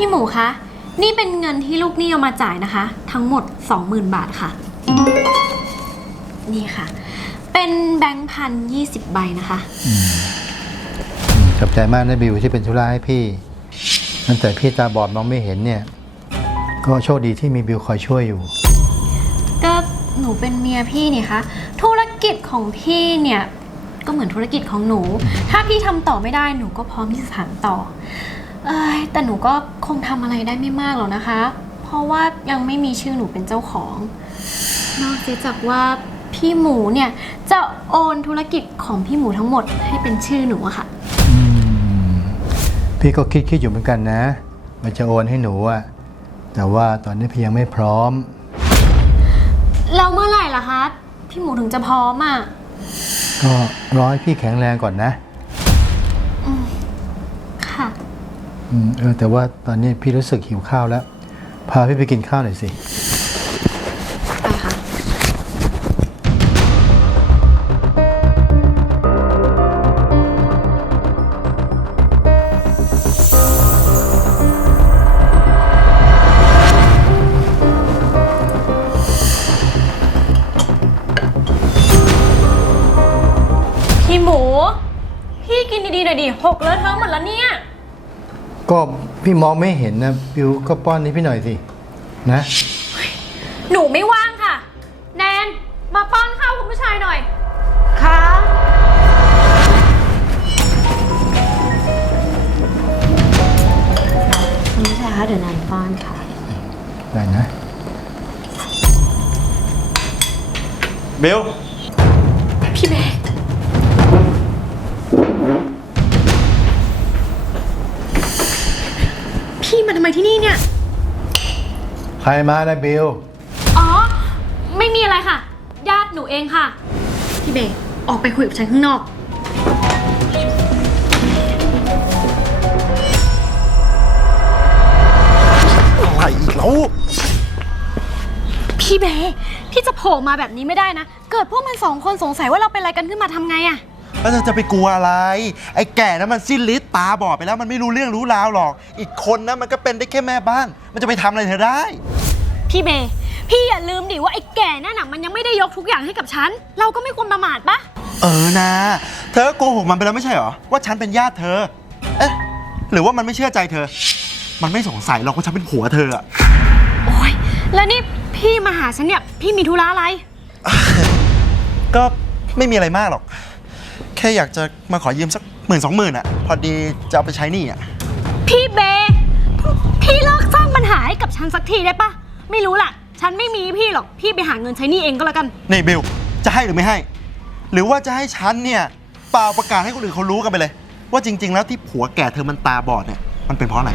พี่หมูคะ นี่เป็นเงินที่ลูกหนี้เอามาจ่ายนะคะ ทั้งหมด 20,000 บาทค่ะ นี่ค่ะ เป็นแบงค์พันยี่สิบใบนะคะ ขอบใจมากนะบิวที่เป็นธุระให้พี่ตั้งแต่พี่ตาบอดมองไม่เห็นเนี่ย ก็โชคดีที่มีบิวคอยช่วยอยู่ ก็หนูเป็นเมียพี่นี่คะ ธุรกิจของพี่เนี่ย ก็เหมือนธุรกิจของหนู ถ้าพี่ทำต่อไม่ได้หนูก็พร้อมที่จะถามต่อ เอ้ยแต่หนูก็คงทำอะไรได้ไม่มากหรอกนะคะ เพราะว่ายังไม่มีชื่อหนูเป็นเจ้าของ นอกเสียจากว่าพี่หมูเนี่ย จะโอนธุรกิจของพี่หมูทั้งหมดให้เป็นชื่อหนูอะค่ะอืมพี่ก็คิดคิดอยู่เหมือนกันนะว่าจะโอนให้หนูอะแต่ว่าตอนนี้พี่ยังไม่พร้อมแล้วเมื่อไหร่ล่ะคะ พี่หมูถึงจะพร้อมอะ ก็รอให้พี่แข็งแรงก่อนนะค่ะ อืมเออแต่ว่าตอนนี้พี่รู้สึกหิวข้าวแล้ว พาพี่ไปกินข้าวหน่อยสิ ไปค่ะ พี่หมู พี่กินดีๆหน่อยดิหกเลอะเทอะหมดแล้วเนี่ย ก็พี่มองไม่เห็นนะบิวก็ป้อนนี้พี่หน่อยสิ นะ หนูไม่ว่างค่ะ แนน มาป้อนข้าวคุณผู้ชายหน่อย ค่ะ คุณผู้ชายคะเดี๋ยวแนนป้อนค่ะ ได้นะเบลพี่เบย์ ใครมานะบิวอ๋อ ไม่มีอะไรค่ะ ญาติหนูเองค่ะ พี่เบย์ออกไปคุยกับฉันข้างนอก อะไรอีกแล้วพี่เบย์พี่จะโผล่มาแบบนี้ไม่ได้นะ เกิดพวกมันสองคนสงสัยว่าเราเป็นอะไรกันขึ้นมาทำไงอะแล้วเธอจะไปกลัวอะไร ไอ้แก่นั้นมันสิ้นฤทธิ์ตาบอดไปแล้วมันไม่รู้เรื่องรู้ราวหรอก อีกคนนะมันก็เป็นได้แค่แม่บ้าน มันจะไปทำอะไรเธอได้ พี่เบย์พี่อย่าลืมดิว่าไอ้แก่นั่นน่ะมันยังไม่ได้ยกทุกอย่างให้กับฉัน เราก็ไม่ควรประมาทปะเออนะ เธอก็โกหกมันไปแล้วไม่ใช่เหรอ ว่าฉันเป็นญาติเธอ เอ๊ะ หรือว่ามันไม่เชื่อใจเธอ มันไม่สงสัยหรอกว่าฉันเป็นผัวเธออะโอ้ยแล้วนี่พี่มาหาฉันเนี่ยพี่มีธุระอะไร ก็ไม่มีอะไรมากหรอก แค่อยากจะมาขอยืมสักหมื่นสองหมื่นอะพอดีจะเอาไปใช้หนี้อะพี่เบย์พี่เลิกสร้างปัญหาให้กับฉันสักทีได้ปะ ไม่รู้ล่ะ ฉันไม่มีพี่หรอก พี่ไปหาเงินใช้หนี้เองก็แล้วกัน นี่บิลจะให้หรือไม่ให้ หรือว่าจะให้ฉันเนี่ยเปล่าประกาศให้คนอื่นเขารู้กันไปเลย ว่าจริง ๆ แล้วที่ผัวแก่เธอมันตาบอดเนี่ยมันเป็นเพราะอะไร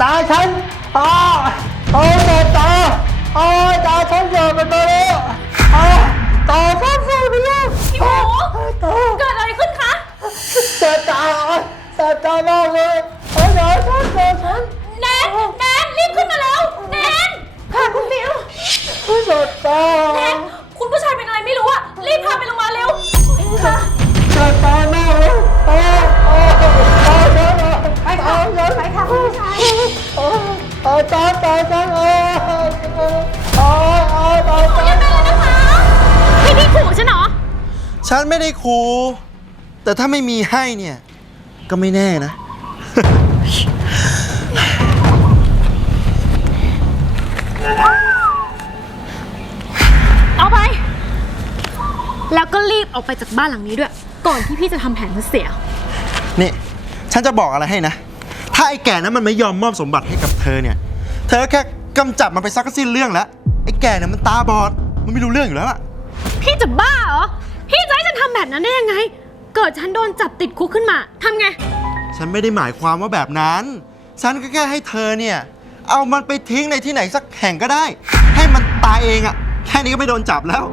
ตาฉันตาโอ๊ยตาตาโอ๊ยตาฉันเสียไปแล้วโอ๊ยตาฉันเสียไปแล้วพี่หมูตาเกิดอะไรขึ้นคะเสียตาเสียตามากเลยโอ๊ยตาฉันตาฉันแนนแนนรีบขึ้นมาแล้วแนนค่ะคุณบิวเสียตาแนนคุณผู้ชายเป็นอะไรไม่รู้อะรีบพาไปโรงพยาบาล ฉันไม่ได้คูแต่ถ้าไม่มีให้เนี่ย ก็ไม่แน่นะแล้วก็รีบออกไปจากบ้านหลังนี้ด้วย ก่อนที่พี่จะทำแผนมันเสีย นี่ ฉันจะบอกอะไรให้นะ ถ้าไอ้แก่นั้นมันไม่ยอมมอบสมบัติให้กับเธอเนี่ย เธอแค่กำจัดมันไปซักก็สิ้นเรื่องแล้ว ไอ้แก่เนี่ยมันตาบอด มันไม่รู้เรื่องอยู่แล้วล่ะ พี่จะบ้าเหรอ พี่จะให้ฉันทำแบบนั้นได้ยังไง เกิดฉันโดนจับติดคุกขึ้นมาทำไง ฉันไม่ได้หมายความว่าแบบนั้น ฉันก็แค่ให้เธอเนี่ย เอามันไปทิ้งในที่ไหนสักแห่งก็ได้ ให้มันตายเองอะแค่นี้ก็ไม่โดนจับแล้ว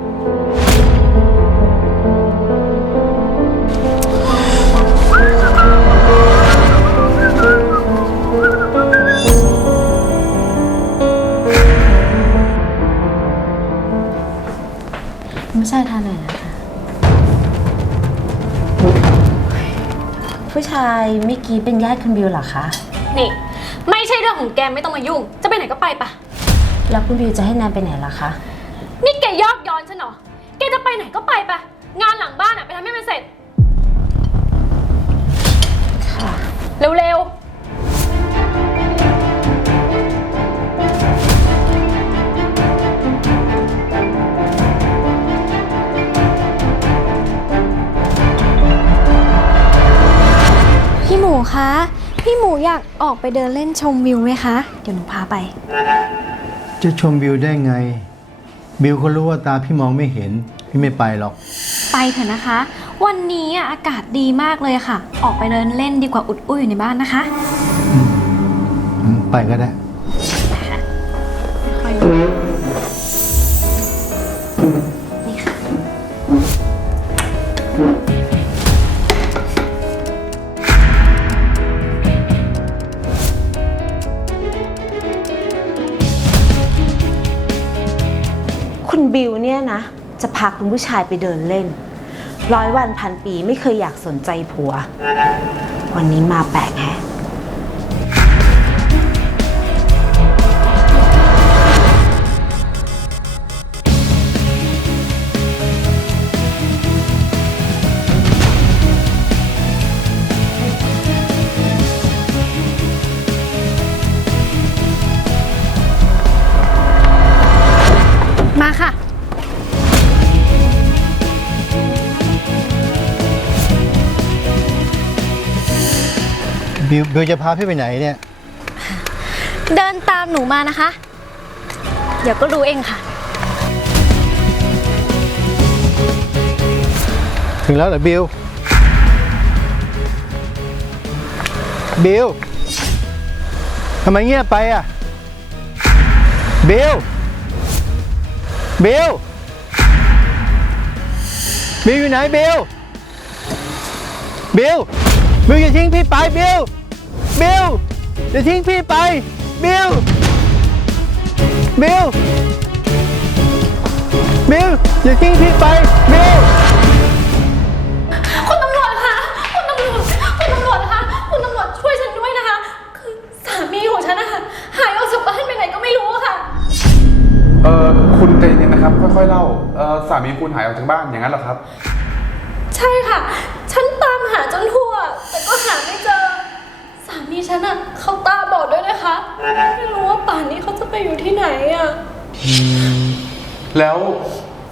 ายเมื่อกี้เป็นญาติคุณบิวเหรอคะ นี่ไม่ใช่เรื่องของแกไม่ต้องมายุ่ง จะไปไหนก็ไปปะแล้วคุณบิวจะให้แนนไปไหนล่ะคะ นี่แกยอกย้อนฉันเหรอ แกจะไปไหนก็ไปปะงานหลังบ้านอะไปทำให้มันเสร็จ คะพี่หมูอยากออกไปเดินเล่นชมวิวไหมคะ เดี๋ยวหนูพาไป จะชมวิวได้ไง บิวเขารู้ว่าตาพี่มองไม่เห็น พี่ไม่ไปหรอก ไปเถอะนะคะ วันนี้อะอากาศดีมากเลยค่ะ ออกไปเดินเล่นดีกว่าอุดอุ้ยอยู่ในบ้านนะคะอืมไปก็ได้นี่ บิวเนี่ยนะ จะพาคุณผู้ชายไปเดินเล่น ร้อยวันพันปีไม่เคยอยากสนใจผัว วันนี้มาแปลกแฮะ บิวบิวจะพาพี่ไปไหนเนี่ย เดินตามหนูมานะคะ เดี๋ยวก็รู้เองค่ะ ถึงแล้วเหรอบิว บิวทำไมเงียบไปอะ บิว บิว บิวอยู่ไหนบิว บิว บิวอย่าทิ้งพี่ไปบิว บิวอย่าทิ้งพี่ไป บิวบิวบิวอย่าทิ้งพี่ไป บิวคุณตำรวจคะคุณตำรวจคุณตำรวจคะคุณตำรวจช่วยฉันด้วยนะคะ คือสามีของฉันนะคะหายออกจากบ้านไปไหนก็ไม่รู้อะค่ะ เออคุณใจเย็นนะครับ ค่อยๆเล่าเออสามีคุณหายออกจากบ้านอย่างนั้นเหรอครับ ใช่ค่ะ ฉันตามหาจนทั่ว แต่ก็หาไม่เจอ สามีฉันอะเขาตาบอดด้วยนะคะ ไม่รู้ว่าป่านนี้เขาจะไปอยู่ที่ไหนอะแล้ว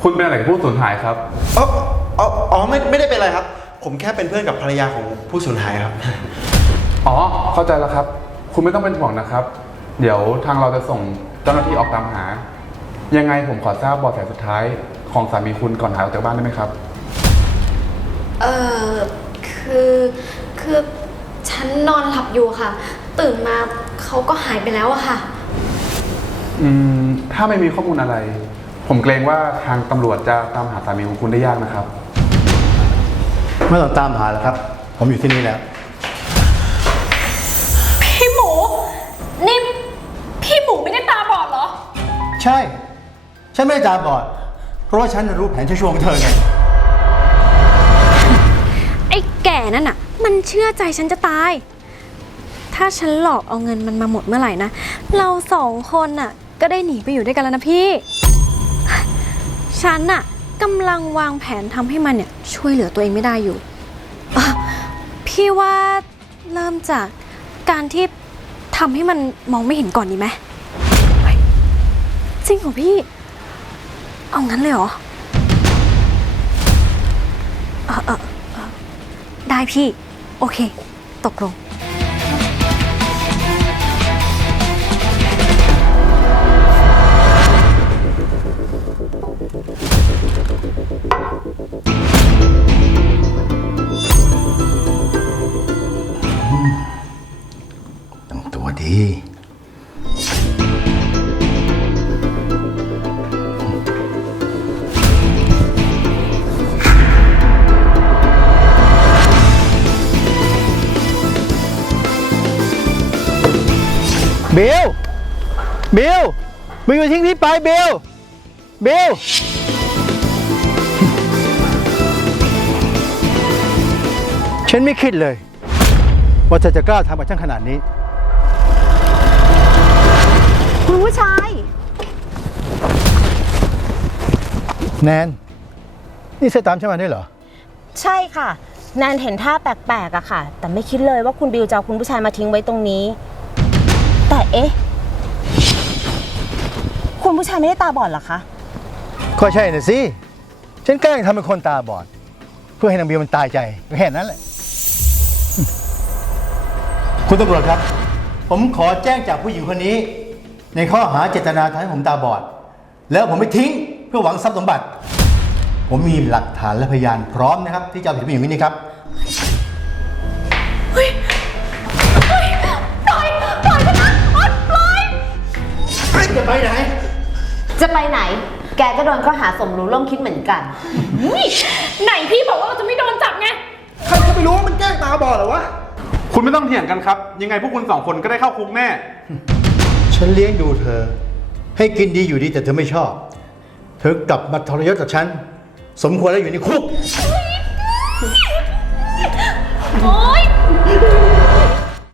คุณเป็นอะไรกับผู้สูญหายครับ อ๋ออ๋ออ๋อไม่ไม่ได้เป็นไรครับ ผมแค่เป็นเพื่อนกับภรรยาของผู้สูญหายครับ อ๋อ เข้าใจแล้วครับ คุณไม่ต้องเป็นห่วงนะครับ เดี๋ยวทางเราจะส่งเจ้าหน้าที่ออกตามหา ยังไงผมขอทราบเบาะแสสุดท้ายของสามีคุณก่อนหายออกจากบ้านได้ไหมครับ เออคือคือฉั นนอนหลับอยู่ค่ะ ตื่นมาเขาก็หายไปแล้วอะค่ะ อืมถ้าไม่มีข้อมูลอะไร ผมเกรงว่าทางตำรวจจะตามหาสามีของคุณได้ยากนะครับ ไม่ต้องตามหาแล้วครับ ผมอยู่ที่นี่แล้ว พี่หมู นี่ พี่หมูไม่ได้ตาบอดเหรอ ใช่ ฉันไม่ได้ตาบอด เพราะว่าฉันรู้แผนชั่วๆของเธอไง ไอ้แก่นั่นน่ะ มันเชื่อใจฉันจะตาย ถ้าฉันหลอกเอาเงินมันมาหมดเมื่อไหร่นะ เราสองคนน่ะ ก็ได้หนีไปอยู่ด้วยกันแล้วนะพี่ ฉันน่ะกำลังวางแผนทำให้มันเนี่ยช่วยเหลือตัวเองไม่ได้อยู่อะพี่ว่าเริ่มจากการที่ทำให้มันมองไม่เห็นก่อนดีไหมเฮ้ยจริงเหรอพี่ เอางั้นเลยเหรอเออเออเออได้พี่ โอเค ตกลง บิลบิลมึงอยู่ทิ้งพี่ไปบิลบิลฉันไม่คิดเลย ว่าเธอจะกล้าทำกับฉันขนาดนี้ คุณผู้ชาย แนน นี่เธอตามฉันมาได้วยเหรอ ใช่ค่ะ แนนเห็นท่าแปลกๆอะค่ะ แต่ไม่คิดเลยว่าคุณบิวจะเอาคุณผู้ชายมาทิ้งไว้ตรงนี้แต่ เอ๊ะ คุณผู้ชายไม่ได้ตาบอดเหรอคะ ก็ใช่น่ะสิ ฉันแกล้งทำเป็นคนตาบอด เพื่อให้นางเบียร์มันตายใจก็แค่นั้นแหละ คุณตำรวจครับ ผมขอแจ้งจากผู้หญิงคนนี้ ในข้อหาเจตนาทำให้ผมตาบอด แล้วผมไปทิ้งเพื่อหวังทรัพย์สมบัติ ผมมีหลักฐานและพยานพร้อมนะครับ ที่จะเอาผิดผู้หญิงคนนี้ครับ จะไปไหน จะไปไหน แกก็โดนข้อหาสมรู้ร่วมคิดเหมือนกัน ไหนพี่บอกว่าเราจะไม่โดนจับไง ใครจะไปรู้ว่ามันแกล้งตาบอดเหรอวะ คุณไม่ต้องเถียงกันครับ ยังไงพวกคุณสองคนก็ได้เข้าคุกแน่ ฉันเลี้ยงดูเธอ ให้กินดีอยู่ดีแต่เธอไม่ชอบ เธอกลับมาทรยศกับฉัน สมควรแล้วอยู่ในคุก โอ๊